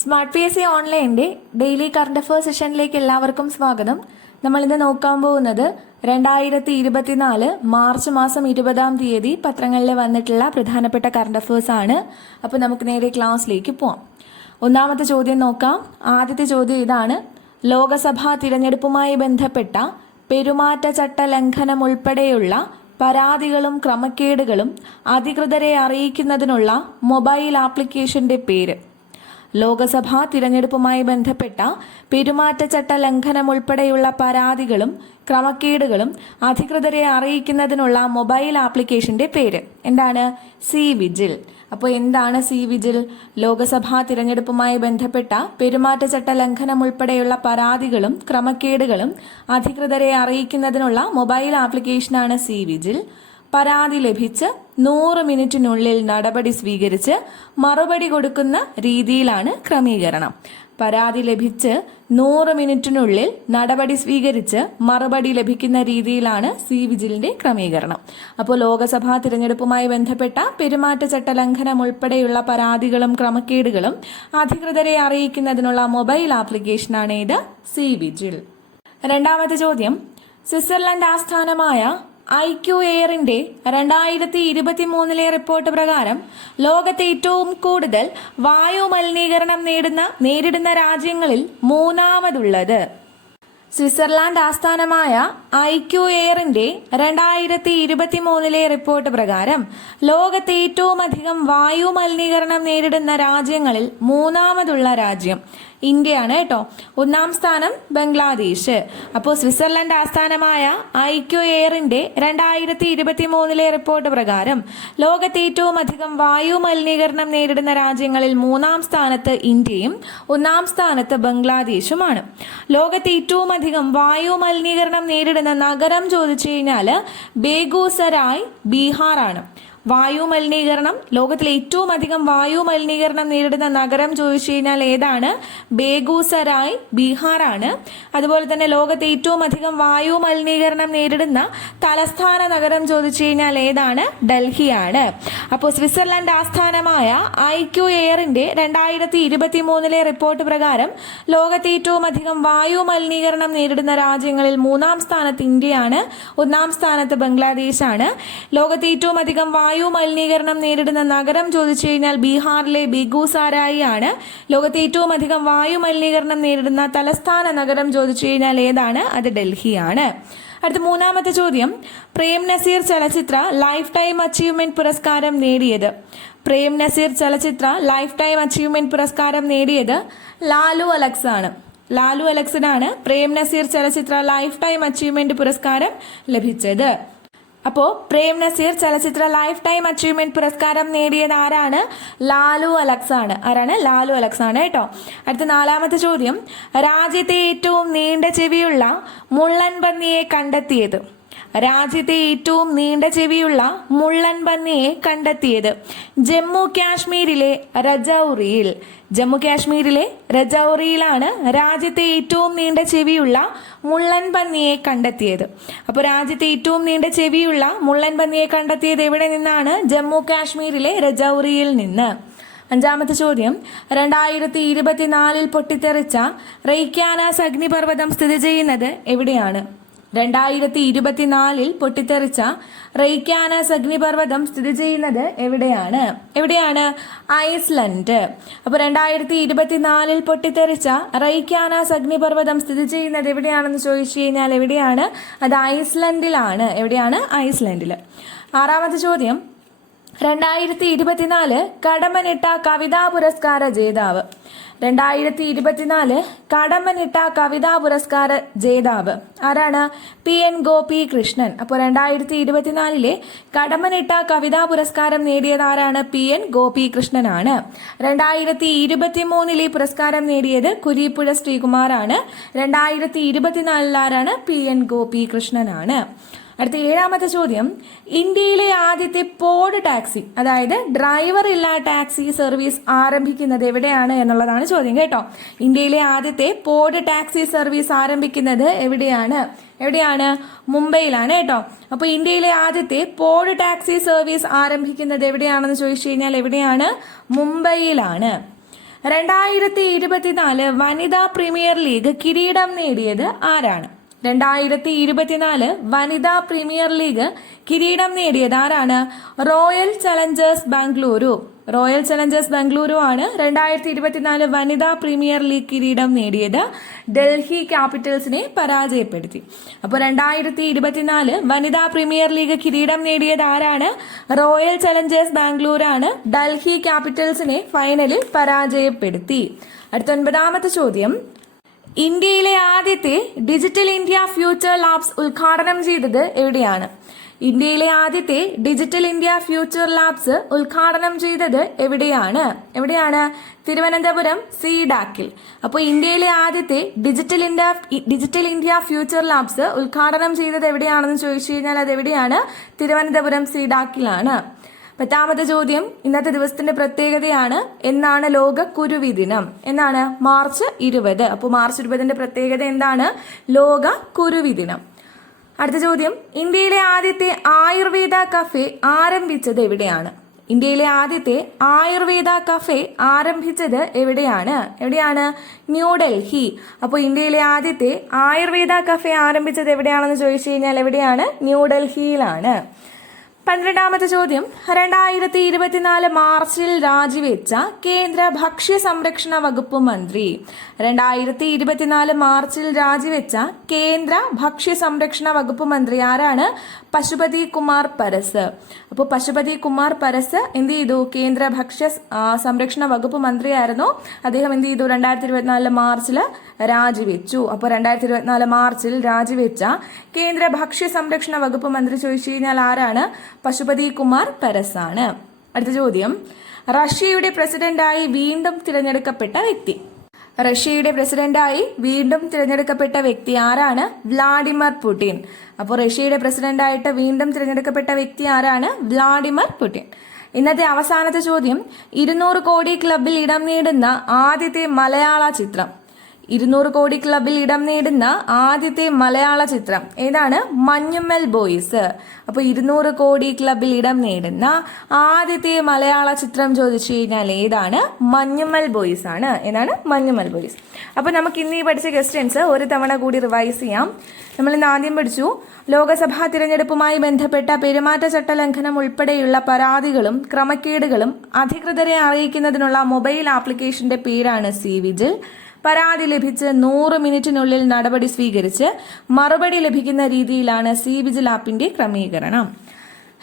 Smart P S C ഓൺലൈന്റെ daily current affairs സെഷനിലേക്ക് എല്ലാവർക്കും സ്വാഗതം. നമ്മൾ ഇന്ന് നോക്കാൻ പോകുന്നത് രണ്ടായിരത്തി ഇരുപത്തിനാല് മാർച്ച് മാസം ഇരുപതാം തീയതി പത്രങ്ങളിൽ വന്നിട്ടുള്ള പ്രധാനപ്പെട്ട കറണ്ട് അഫയേഴ്സ് ആണ്. അപ്പോൾ നമുക്ക് നേരെ ക്ലാസ്സിലേക്ക് പോവാം. ഒന്നാമത്തെ ചോദ്യം നോക്കാം. ആദ്യത്തെ ചോദ്യം ഇതാണ്. ലോകസഭാ തിരഞ്ഞെടുപ്പുമായി ബന്ധപ്പെട്ട പെരുമാറ്റച്ചട്ട ലംഘനം ഉൾപ്പെടെയുള്ള പരാതികളും ക്രമക്കേടുകളും അധികൃതരെ അറിയിക്കുന്നതിനുള്ള മൊബൈൽ ആപ്ലിക്കേഷന്റെ പേര്. ലോകസഭാ തിരഞ്ഞെടുപ്പുമായി ബന്ധപ്പെട്ട പെരുമാറ്റച്ചട്ട ലംഘനം ഉൾപ്പെടെയുള്ള പരാതികളും ക്രമക്കേടുകളും അധികൃതരെ അറിയിക്കുന്നതിനുള്ള മൊബൈൽ ആപ്ലിക്കേഷന്റെ പേര്. എന്താണ്? C vigil. അപ്പോൾ എന്താണ് സി വിജിൽ? ലോകസഭാ തിരഞ്ഞെടുപ്പുമായി ബന്ധപ്പെട്ട പെരുമാറ്റച്ചട്ട ലംഘനം ഉൾപ്പെടെയുള്ള പരാതികളും ക്രമക്കേടുകളും അധികൃതരെ അറിയിക്കുന്നതിനുള്ള മൊബൈൽ ആപ്ലിക്കേഷനാണ് സി വിജിൽ. പരാതി ലഭിച്ച് നൂറ് മിനിറ്റിനുള്ളിൽ നടപടി സ്വീകരിച്ച് മറുപടി കൊടുക്കുന്ന രീതിയിലാണ് ക്രമീകരണം. പരാതി ലഭിച്ച് നൂറ് മിനിറ്റിനുള്ളിൽ നടപടി സ്വീകരിച്ച് മറുപടി ലഭിക്കുന്ന രീതിയിലാണ് സി വിജിലിന്റെ ക്രമീകരണം. അപ്പോൾ ലോകസഭാ തിരഞ്ഞെടുപ്പുമായി ബന്ധപ്പെട്ട പെരുമാറ്റച്ചട്ട ലംഘനം ഉൾപ്പെടെയുള്ള പരാതികളും ക്രമക്കേടുകളും അധികൃതരെ അറിയിക്കുന്നതിനുള്ള മൊബൈൽ ആപ്ലിക്കേഷനാണ് ഇത് സി വിജിൽ. രണ്ടാമത്തെ ചോദ്യം സ്വിറ്റ്സർലൻഡ് ആസ്ഥാനമായ ഐ ക്യു എയറിന്റെ രണ്ടായിരത്തി ഇരുപത്തി മൂന്നിലെ റിപ്പോർട്ട് പ്രകാരം ലോകത്തെ ഏറ്റവും കൂടുതൽ വായു മലിനീകരണം നേടുന്ന നേരിടുന്ന രാജ്യങ്ങളിൽ മൂന്നാമതുള്ളത്. സ്വിറ്റ്സർലാൻഡ് ആസ്ഥാനമായ ഐ ക്യു എയറിന്റെ രണ്ടായിരത്തി ഇരുപത്തി മൂന്നിലെ റിപ്പോർട്ട് പ്രകാരം ലോകത്തെ ഏറ്റവും അധികം വായു മലിനീകരണം നേരിടുന്ന രാജ്യങ്ങളിൽ മൂന്നാമതുള്ള രാജ്യം ഇന്ത്യയാണ് കേട്ടോ. ഒന്നാം സ്ഥാനം ബംഗ്ലാദേശ്. അപ്പോൾ സ്വിറ്റ്സർലൻഡ് ആസ്ഥാനമായ ഐ ക്യു എയറിന്റെ രണ്ടായിരത്തി ഇരുപത്തി മൂന്നിലെ റിപ്പോർട്ട് പ്രകാരം ലോകത്തെ ഏറ്റവും അധികം വായു മലിനീകരണം നേരിടുന്ന രാജ്യങ്ങളിൽ മൂന്നാം സ്ഥാനത്ത് ഇന്ത്യയും ഒന്നാം സ്ഥാനത്ത് ബംഗ്ലാദേശുമാണ്. ലോകത്തെ ഏറ്റവും അധികം വായു മലിനീകരണം നേരിടുന്ന നഗരം ചോദിച്ചു കഴിഞ്ഞാൽ ബേഗൂസരായ് ബീഹാറാണ്. വായു മലിനീകരണം. ലോകത്തിൽ ഏറ്റവും അധികം വായു മലിനീകരണം നേരിടുന്ന നഗരം ചോദിച്ചു കഴിഞ്ഞാൽ ഏതാണ്? ബേഗൂസരായ് ബീഹാറാണ്. അതുപോലെ തന്നെ ലോകത്തെ ഏറ്റവും അധികം വായു മലിനീകരണം നേരിടുന്ന തലസ്ഥാന നഗരം ചോദിച്ചു കഴിഞ്ഞാൽ ഏതാണ്? ഡൽഹിയാണ്. അപ്പോൾ സ്വിറ്റ്സർലൻഡ് ആസ്ഥാനമായ ഐ ക്യു എയറിന്റെ രണ്ടായിരത്തി ഇരുപത്തി മൂന്നിലെ റിപ്പോർട്ട് പ്രകാരം ലോകത്തെ ഏറ്റവും അധികം വായു മലിനീകരണം നേരിടുന്ന രാജ്യങ്ങളിൽ മൂന്നാം സ്ഥാനത്ത് ഇന്ത്യയാണ് ഒന്നാം സ്ഥാനത്ത് ബംഗ്ലാദേശാണ്. ലോകത്തെ ഏറ്റവും അധികം മലിനീകരണം നേരിടുന്ന നഗരം ചോദിച്ചു കഴിഞ്ഞാൽ ബീഹാറിലെ ബിഗുസാരായി ആണ് ലോകത്തെ ഏറ്റവും അധികം വായു മലിനീകരണം നേരിടുന്ന തലസ്ഥാന നഗരം ചോദിച്ചു കഴിഞ്ഞാൽ ഏതാണ്? അത് ഡൽഹിയാണ്. അടുത്ത മൂന്നാമത്തെ ചോദ്യം. പ്രേം നസീർ ചലച്ചിത്ര ലൈഫ് ടൈം അച്ചീവ്മെന്റ് പുരസ്കാരം നേടിയത്. പ്രേം നസീർ ചലച്ചിത്ര ലൈഫ് ടൈം അച്ചീവ്മെന്റ് പുരസ്കാരം നേടിയത് ലാലു അലക്സ് ആണ് ലാലു അലക്സിനാണ് പ്രേം നസീർ ചലച്ചിത്ര ലൈഫ് ടൈം അച്ചീവ്മെന്റ് പുരസ്കാരം ലഭിച്ചത്. അപ്പോൾ പ്രേം നസീർ ചലച്ചിത്ര ലൈഫ് ടൈം അച്ചീവ്മെന്റ് പുരസ്കാരം നേടിയത് ആരാണ്? ലാലു അലക്സ് ആണ് ആരാണ്? ലാലു അലക്സ് ആണ് കേട്ടോ. അടുത്ത നാലാമത്തെ ചോദ്യം. രാജ്യത്തെ ഏറ്റവും നീണ്ട ചെവിയുള്ള മുള്ളൻ പന്നിയെ കണ്ടെത്തിയത്. രാജ്യത്തെ ഏറ്റവും നീണ്ട ചെവിയുള്ള മുള്ളൻ പന്നിയെ കണ്ടെത്തിയത് ജമ്മു കാശ്മീരിലെ രജൌറിയിൽ. ജമ്മു കാശ്മീരിലെ രജൌറിയിലാണ് രാജ്യത്തെ ഏറ്റവും നീണ്ട ചെവിയുള്ള മുള്ളൻ പന്നിയെ കണ്ടെത്തിയത്. അപ്പോൾ രാജ്യത്തെ ഏറ്റവും നീണ്ട ചെവിയുള്ള മുള്ളൻ പന്നിയെ കണ്ടെത്തിയത് എവിടെ നിന്നാണ്? ജമ്മു കാശ്മീരിലെ രജൌറിയിൽ നിന്ന്. അഞ്ചാമത്തെ ചോദ്യം. രണ്ടായിരത്തി ഇരുപത്തിനാലിൽ പൊട്ടിത്തെറിച്ച റെയ്ക്കാനാസ് അഗ്നിപർവതം സ്ഥിതി ചെയ്യുന്നത് എവിടെയാണ്? രണ്ടായിരത്തി ഇരുപത്തിനാലിൽ പൊട്ടിത്തെറിച്ച റെയ്ക്കാനസ് അഗ്നിപർവതം സ്ഥിതി ചെയ്യുന്നത് എവിടെയാണ്? എവിടെയാണ്? ഐസ്ലൻഡ്. അപ്പോൾ രണ്ടായിരത്തി ഇരുപത്തിനാലിൽ പൊട്ടിത്തെറിച്ച റെയ്ക്കാനസ് അഗ്നിപർവതം സ്ഥിതി ചെയ്യുന്നത് എവിടെയാണെന്ന് ചോദിച്ചു കഴിഞ്ഞാൽ എവിടെയാണ്? അത് ഐസ്ലൻഡിലാണ്. എവിടെയാണ്? ഐസ്ലൻഡിൽ ആറാമത്തെ ചോദ്യം രണ്ടായിരത്തി ഇരുപത്തിനാല് കടമനിട്ട കവിതാ പുരസ്കാര ജേതാവ്. രണ്ടായിരത്തി ഇരുപത്തിനാല് കടമനിട്ട കവിതാ പുരസ്കാര ജേതാവ്. ആരാണ്? P N Gopi Krishnan. അപ്പോൾ രണ്ടായിരത്തി ഇരുപത്തിനാലിലെ കടമനിട്ട കവിതാ പുരസ്കാരം നേടിയത് ആരാണ്? പി എൻ ഗോപി കൃഷ്ണനാണ്. രണ്ടായിരത്തി ഇരുപത്തി മൂന്നിൽ ഈ പുരസ്കാരം നേടിയത് കുരീപ്പുഴ ശ്രീകുമാറാണ്. രണ്ടായിരത്തി ഇരുപത്തിനാലിൽ ആരാണ്? പി എൻ ഗോപി കൃഷ്ണനാണ്. അടുത്ത ഏഴാമത്തെ ചോദ്യം. ഇന്ത്യയിലെ ആദ്യത്തെ പോഡ് ടാക്സി അതായത് ഡ്രൈവർ ഇല്ല ടാക്സി സർവീസ് ആരംഭിക്കുന്നത് എവിടെയാണ് എന്നുള്ളതാണ് ചോദ്യം കേട്ടോ. ഇന്ത്യയിലെ ആദ്യത്തെ പോഡ് ടാക്സി സർവീസ് ആരംഭിക്കുന്നത് എവിടെയാണ്? എവിടെയാണ്? മുംബൈയിലാണ് കേട്ടോ. അപ്പോൾ ഇന്ത്യയിലെ ആദ്യത്തെ പോഡ് ടാക്സി സർവീസ് ആരംഭിക്കുന്നത് എവിടെയാണെന്ന് ചോദിച്ചു കഴിഞ്ഞാൽ എവിടെയാണ്? മുംബൈയിലാണ്. രണ്ടായിരത്തി ഇരുപത്തിനാല് വനിതാ പ്രീമിയർ ലീഗ് കിരീടം നേടിയത് ആരാണ്? രണ്ടായിരത്തി ഇരുപത്തിനാല് വനിതാ പ്രീമിയർ ലീഗ് കിരീടം നേടിയത് ആരാണ് Royal Challengers Bengaluru. Royal Challengers Bengaluru ആണ് രണ്ടായിരത്തി ഇരുപത്തിനാല് വനിതാ പ്രീമിയർ ലീഗ് കിരീടം നേടിയത്. ഡൽഹി ക്യാപിറ്റൽസിനെ പരാജയപ്പെടുത്തി. അപ്പോൾ രണ്ടായിരത്തി ഇരുപത്തിനാല് വനിതാ പ്രീമിയർ ലീഗ് കിരീടം നേടിയത് ആരാണ് റോയൽ ചലഞ്ചേഴ്സ് ബാംഗ്ലൂർ ആണ് ഡൽഹി ക്യാപിറ്റൽസിനെ ഫൈനലിൽ പരാജയപ്പെടുത്തി. അടുത്ത ഒൻപതാമത്തെ ചോദ്യം. ഇന്ത്യയിലെ ആദ്യത്തെ ഡിജിറ്റൽ ഇന്ത്യ ഫ്യൂച്ചർ ലാബ്സ് ഉദ്ഘാടനം ചെയ്തത് എവിടെയാണ്? ഇന്ത്യയിലെ ആദ്യത്തെ ഡിജിറ്റൽ ഇന്ത്യ ഫ്യൂച്ചർ ലാബ്സ് ഉദ്ഘാടനം ചെയ്തത് എവിടെയാണ്? എവിടെയാണ്? തിരുവനന്തപുരം സീഡാക്കിൽ അപ്പോൾ ഇന്ത്യയിലെ ആദ്യത്തെ digital India digital India future labs ഉദ്ഘാടനം ചെയ്തത് എവിടെയാണെന്ന് ചോദിച്ചു കഴിഞ്ഞാൽ അത് എവിടെയാണ് തിരുവനന്തപുരം സീഡാക്കിലാണ് പത്താമത്തെ ചോദ്യം ഇന്നത്തെ ദിവസത്തിന്റെ പ്രത്യേകതയാണ് എന്നാണ് ലോക കുരുവി ദിനം എന്നാണ്? മാർച്ച് ഇരുപത്. അപ്പോൾ മാർച്ച് ഇരുപതിന്റെ പ്രത്യേകത എന്താണ്? ലോക കുരുവി ദിനം അടുത്ത ചോദ്യം ഇന്ത്യയിലെ ആദ്യത്തെ ആയുർവേദ കഫേ ആരംഭിച്ചത് എവിടെയാണ്? ഇന്ത്യയിലെ ആദ്യത്തെ ആയുർവേദ കഫേ ആരംഭിച്ചത് എവിടെയാണ്? എവിടെയാണ്? ന്യൂഡൽഹി അപ്പോൾ ഇന്ത്യയിലെ ആദ്യത്തെ ആയുർവേദ കഫേ ആരംഭിച്ചത് എവിടെയാണെന്ന് ചോദിച്ചു കഴിഞ്ഞാൽ എവിടെയാണ്? ന്യൂഡൽഹിയിലാണ് പന്ത്രണ്ടാമത്തെ ചോദ്യം. രണ്ടായിരത്തി ഇരുപത്തിനാല് മാർച്ചിൽ രാജിവെച്ച കേന്ദ്ര ഭക്ഷ്യ സംരക്ഷണ വകുപ്പ് മന്ത്രി. രണ്ടായിരത്തി ഇരുപത്തിനാല് മാർച്ചിൽ രാജിവെച്ച കേന്ദ്ര ഭക്ഷ്യ സംരക്ഷണ വകുപ്പ് മന്ത്രി ആരാണ്? പശുപതി കുമാർ പരസ്. അപ്പോൾ പശുപതി കുമാർ പരസ് എന്ത് ചെയ്തു? കേന്ദ്ര ഭക്ഷ്യ സംരക്ഷണ വകുപ്പ് മന്ത്രിയായിരുന്നു. അദ്ദേഹം എന്ത് ചെയ്തു? രണ്ടായിരത്തി ഇരുപത്തിനാല് മാർച്ചിൽ രാജിവെച്ചു. അപ്പോൾ രണ്ടായിരത്തി ഇരുപത്തിനാല് മാർച്ചിൽ രാജിവെച്ച കേന്ദ്ര ഭക്ഷ്യ സംരക്ഷണ വകുപ്പ് മന്ത്രി ചോദിച്ചു കഴിഞ്ഞാൽ ആരാണ്? പശുപതി കുമാർ ആണ് അടുത്ത ചോദ്യം. റഷ്യയുടെ പ്രസിഡന്റായി വീണ്ടും തിരഞ്ഞെടുക്കപ്പെട്ട വ്യക്തി. റഷ്യയുടെ പ്രസിഡന്റായി വീണ്ടും തിരഞ്ഞെടുക്കപ്പെട്ട വ്യക്തി ആരാണ്? Vladimir Putin. അപ്പോൾ റഷ്യയുടെ പ്രസിഡന്റായിട്ട് വീണ്ടും തിരഞ്ഞെടുക്കപ്പെട്ട വ്യക്തി ആരാണ്? Vladimir Putin. ഇന്നത്തെ അവസാനത്തെ ചോദ്യം ഇരുന്നൂറ് കോടി ക്ലബിൽ ഇടം നേടുന്ന ആദ്യത്തെ മലയാള ചിത്രം. ഇരുന്നൂറ് കോടി ക്ലബിൽ ഇടം നേടുന്ന ആദ്യത്തെ മലയാള ചിത്രം. ഏതാണ്? മഞ്ഞുമ്മൽ ബോയ്സ്. അപ്പോൾ ഇരുന്നൂറ് കോടി ക്ലബിൽ ഇടം നേടുന്ന ആദ്യത്തെ മലയാള ചിത്രം ചോദിച്ചു കഴിഞ്ഞാൽ ഏതാണ്? മഞ്ഞുമ്മൽ ബോയ്സ് ആണ്. ഏതാണ്? മഞ്ഞുമ്മൽ ബോയ്സ്. അപ്പോൾ നമുക്ക് ഇന്ന് ഈ പഠിച്ച ക്വസ്റ്റ്യൻസ് ഒരു തവണ കൂടി റിവൈസ് ചെയ്യാം. നമ്മൾ ഇന്ന് ആദ്യം പഠിച്ചു. ലോകസഭാ തിരഞ്ഞെടുപ്പുമായി ബന്ധപ്പെട്ട പെരുമാറ്റച്ചട്ട ലംഘനം ഉൾപ്പെടെയുള്ള പരാതികളും ക്രമക്കേടുകളും അധികൃതരെ അറിയിക്കുന്നതിനുള്ള മൊബൈൽ ആപ്ലിക്കേഷന്റെ പേരാണ് സി വിജിൽ. പരാതി ലഭിച്ച് നൂറ് മിനിറ്റിനുള്ളിൽ നടപടി സ്വീകരിച്ച് മറുപടി ലഭിക്കുന്ന രീതിയിലാണ് സി വിജിൽ ആപ്പിന്റെ ക്രമീകരണം.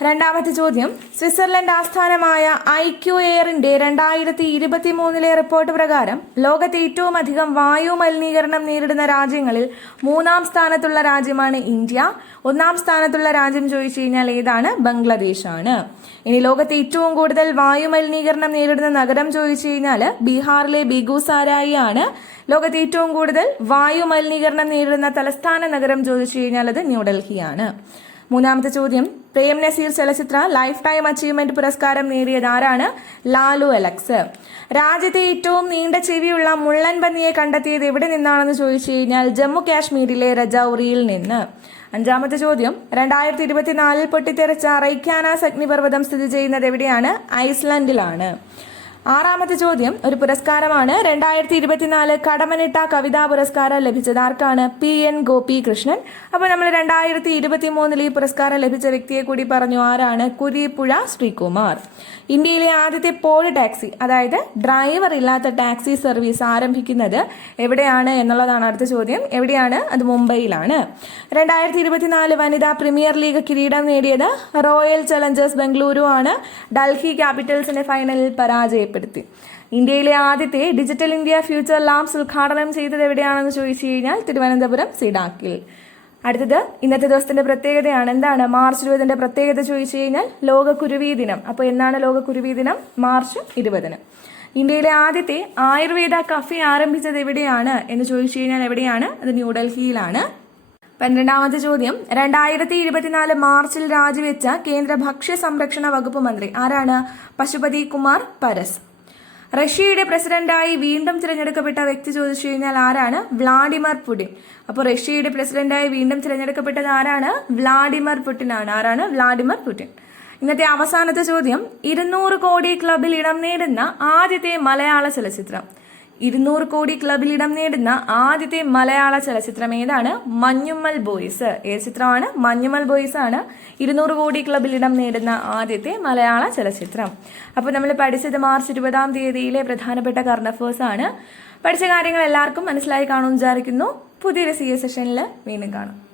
രണ്ടാമത്തെ ചോദ്യം. സ്വിറ്റ്സർലൻഡ് ആസ്ഥാനമായ ഐ ക്യു എയറിന്റെ രണ്ടായിരത്തി ഇരുപത്തി മൂന്നിലെ റിപ്പോർട്ട് പ്രകാരം ലോകത്തെ ഏറ്റവും അധികം വായു മലിനീകരണം നേരിടുന്ന രാജ്യങ്ങളിൽ മൂന്നാം സ്ഥാനത്തുള്ള രാജ്യമാണ് ഇന്ത്യ. ഒന്നാം സ്ഥാനത്തുള്ള രാജ്യം ചോദിച്ചു കഴിഞ്ഞാൽ ഏതാണ്? ബംഗ്ലാദേശ് ആണ് ഇനി ലോകത്തെ ഏറ്റവും കൂടുതൽ വായു മലിനീകരണം നേരിടുന്ന നഗരം ചോദിച്ചു കഴിഞ്ഞാൽ ബീഹാറിലെ ബിഗുസാരായി ആണ് ലോകത്തെ ഏറ്റവും കൂടുതൽ വായു മലിനീകരണം നേരിടുന്ന തലസ്ഥാന നഗരം ചോദിച്ചു കഴിഞ്ഞാൽ അത് ന്യൂഡൽഹിയാണ്. മൂന്നാമത്തെ ചോദ്യം. പ്രേം നസീർ ചലച്ചിത്ര ലൈഫ് ടൈം അച്ചീവ്മെന്റ് പുരസ്കാരം നേടിയത് ആരാണ്? ലാലു അലക്സ്. രാജ്യത്തെ ഏറ്റവും നീണ്ട ചെവിയുള്ള മുള്ളൻ പന്നിയെ കണ്ടെത്തിയത് എവിടെ നിന്നാണെന്ന് ചോദിച്ചു കഴിഞ്ഞാൽ ജമ്മു കാശ്മീരിലെ രജൌറിയിൽ നിന്ന്. അഞ്ചാമത്തെ ചോദ്യം. രണ്ടായിരത്തി ഇരുപത്തിനാലിൽ പൊട്ടിത്തെറിച്ച റൈഖ്യാനാസ് അഗ്നിപർവതം സ്ഥിതി ചെയ്യുന്നത് എവിടെയാണ്? ഐസ്ലൻഡിലാണ്. ആറാമത്തെ ചോദ്യം ഒരു പുരസ്കാരമാണ്. രണ്ടായിരത്തി ഇരുപത്തിനാല് കടമനിട്ട കവിതാ പുരസ്കാരം ലഭിച്ചത് ആർക്കാണ്? പി. എൻ. ഗോപി കൃഷ്ണൻ അപ്പോൾ നമ്മൾ രണ്ടായിരത്തി ഇരുപത്തി മൂന്നിൽ ഈ പുരസ്കാരം ലഭിച്ച വ്യക്തിയെ കൂടി പറഞ്ഞു ആരാണ്? കുരിപ്പുഴ ശ്രീകുമാർ. ഇന്ത്യയിലെ ആദ്യത്തെ പോഴ് ടാക്സി അതായത് ഡ്രൈവർ ഇല്ലാത്ത ടാക്സി സർവീസ് ആരംഭിക്കുന്നത് എവിടെയാണ് എന്നുള്ളതാണ് അടുത്ത ചോദ്യം. എവിടെയാണ്? അത് മുംബൈയിലാണ്. രണ്ടായിരത്തി ഇരുപത്തിനാല് വനിതാ പ്രീമിയർ ലീഗ് കിരീടം നേടിയത് റോയൽ ചലഞ്ചേഴ്സ് ബംഗളൂരു ആണ്. ഡൽഹി ക്യാപിറ്റൽസിനെ ഫൈനലിൽ പരാജയപ്പെടുത്തി. ഇന്ത്യയിലെ ആദ്യത്തെ ഡിജിറ്റൽ ഇന്ത്യ ഫ്യൂച്ചർ ലാബ്സ് ഉദ്ഘാടനം ചെയ്തത് എവിടെയാണെന്ന് ചോദിച്ചു കഴിഞ്ഞാൽ തിരുവനന്തപുരം സിഡാക്കിൽ. അടുത്തത് ഇന്നത്തെ ദിവസത്തിന്റെ പ്രത്യേകതയാണ്. എന്താണ്? മാർച്ച് ഇരുപതിന്റെ പ്രത്യേകത ചോദിച്ചു കഴിഞ്ഞാൽ ലോക കുരുവി ദിനം. അപ്പോൾ എന്നാണ് ലോക കുരുവി ദിനം? മാർച്ച് ഇരുപതിന്. ഇന്ത്യയിലെ ആദ്യത്തെ ആയുർവേദ കഫേ ആരംഭിച്ചത് എവിടെയാണ് എന്ന് ചോദിച്ചു കഴിഞ്ഞാൽ എവിടെയാണ്? അത് ന്യൂഡൽഹിയിലാണ്. പന്ത്രണ്ടാമത്തെ ചോദ്യം രണ്ടായിരത്തി ഇരുപത്തിനാല് മാർച്ചിൽ രാജിവെച്ച കേന്ദ്ര ഭക്ഷ്യ സംരക്ഷണ വകുപ്പ് മന്ത്രി ആരാണ്? പശുപതി കുമാർ പരസ്. റഷ്യയുടെ പ്രസിഡന്റായി വീണ്ടും തിരഞ്ഞെടുക്കപ്പെട്ട വ്യക്തി ചോദിച്ചു കഴിഞ്ഞാൽ ആരാണ്? Vladimir Putin. അപ്പോൾ റഷ്യയുടെ പ്രസിഡന്റായി വീണ്ടും തിരഞ്ഞെടുക്കപ്പെട്ടത് ആരാണ്? വ്ളാഡിമർ പുടിൻ ആണ് ആരാണ്? Vladimir Putin. ഇന്നത്തെ അവസാനത്തെ ചോദ്യം ഇരുന്നൂറ് കോടി ക്ലബിൽ ഇടം നേടുന്ന ആദ്യത്തെ മലയാള ചലച്ചിത്രം. ഇരുന്നൂറ് കോടി ക്ലബിൽ ഇടം നേടുന്ന ആദ്യത്തെ മലയാള ചലച്ചിത്രം ഏതാണ്? മഞ്ഞുമ്മൽ ബോയ്സ് ഏത് ചിത്രമാണ്? മഞ്ഞുമ്മൽ ബോയ്സ് ആണ് ഇരുന്നൂറ് കോടി ക്ലബിൽ ഇടം നേടുന്ന ആദ്യത്തെ മലയാള ചലച്ചിത്രം. അപ്പോൾ നമ്മൾ പഠിച്ചത് മാർച്ച് ഇരുപതാം തീയതിയിലെ പ്രധാനപ്പെട്ട കറണ്ട് അഫേഴ്സ് ആണ്. പഠിച്ച കാര്യങ്ങൾ എല്ലാവർക്കും മനസ്സിലായി കാണുമെന്ന് വിചാരിക്കുന്നു. പുതിയൊരു സി എ സെഷനിൽ വീണ്ടും കാണാം.